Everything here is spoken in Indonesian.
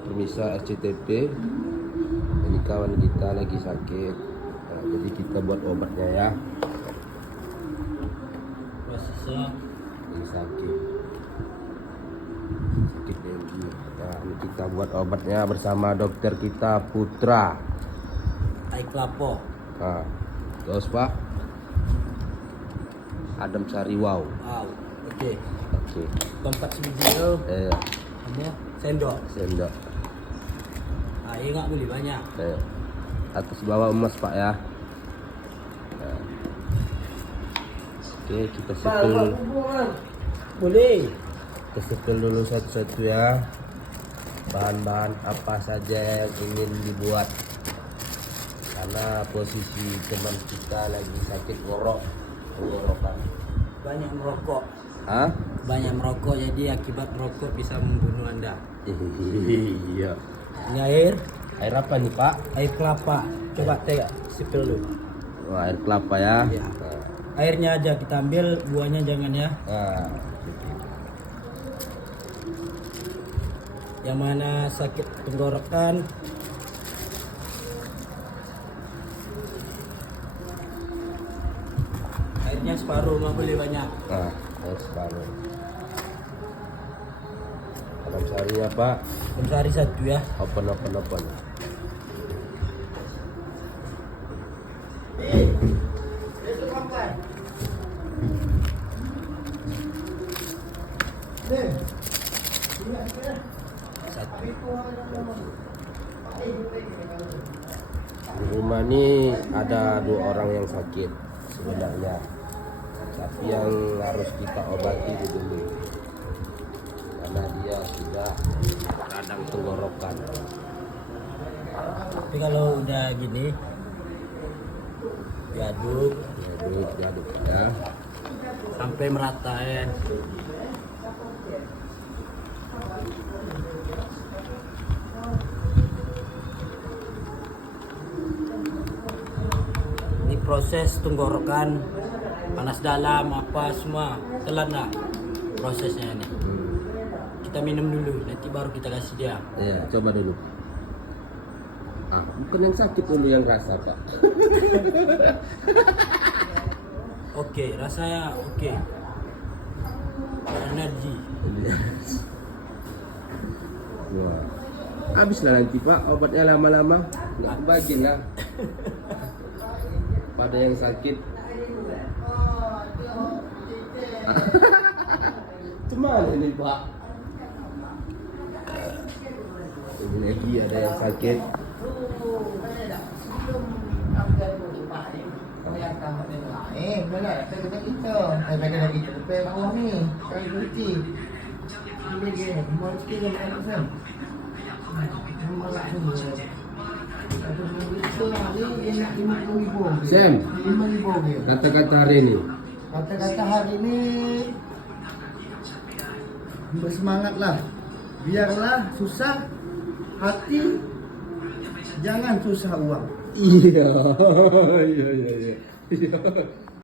Permisa SCTP, ini kawan kita lagi sakit. Jadi kita buat obatnya ya. Prosesnya Lagi sakit dengue. Ini kita buat obatnya bersama dokter kita Putra. air kelapa. Terus Pak Adam Sariwau. Wow. Oke. Tempat video. Kamu sendok. Air nggak boleh banyak. Atas bawah emas Pak ya. Oke, kita sepil. Boleh. Kita sepil dulu satu-satu ya. Bahan-bahan apa saja yang ingin dibuat. Karena posisi teman kita lagi sakit tenggorokan. Banyak merokok. Hah? Banyak merokok, jadi akibat merokok bisa membunuh Anda. Iya. Ini air Air apa nih Pak? air kelapa. Coba teh sipil dulu. Wah, air kelapa ya. Ya. Airnya aja kita ambil, buahnya jangan ya. Yang mana sakit tenggorokan, airnya separuh, nggak boleh banyak. Air separuh. Adam Sarinya Pak. Sehari satu ya. Open. Di rumah ini ada 2 orang yang sakit sebenarnya, tapi yang harus kita obati dulu karena dia sudah radang tenggorokan. Tapi kalau udah gini, diaduk Diaduk ya. sampai merata ya. Ini proses tenggorokan, panas dalam apa semua, telan lah prosesnya ini. Kita minum dulu, nanti baru kita kasih dia. Ya, coba dulu. Bukan yang sakit dulu yang rasa Pak. Oke, rasanya oke. Energi. Wah. Habislah nanti Pak obatnya lama-lama nggak kebagian lah. Pada yang sakit. Cuman ini Pak. Ini lagi ada yang sakit. Sam, kata-kata hari ini. Kata-kata hari ini bersemangatlah. Biarlah susah hati, jangan susah uang. Iya.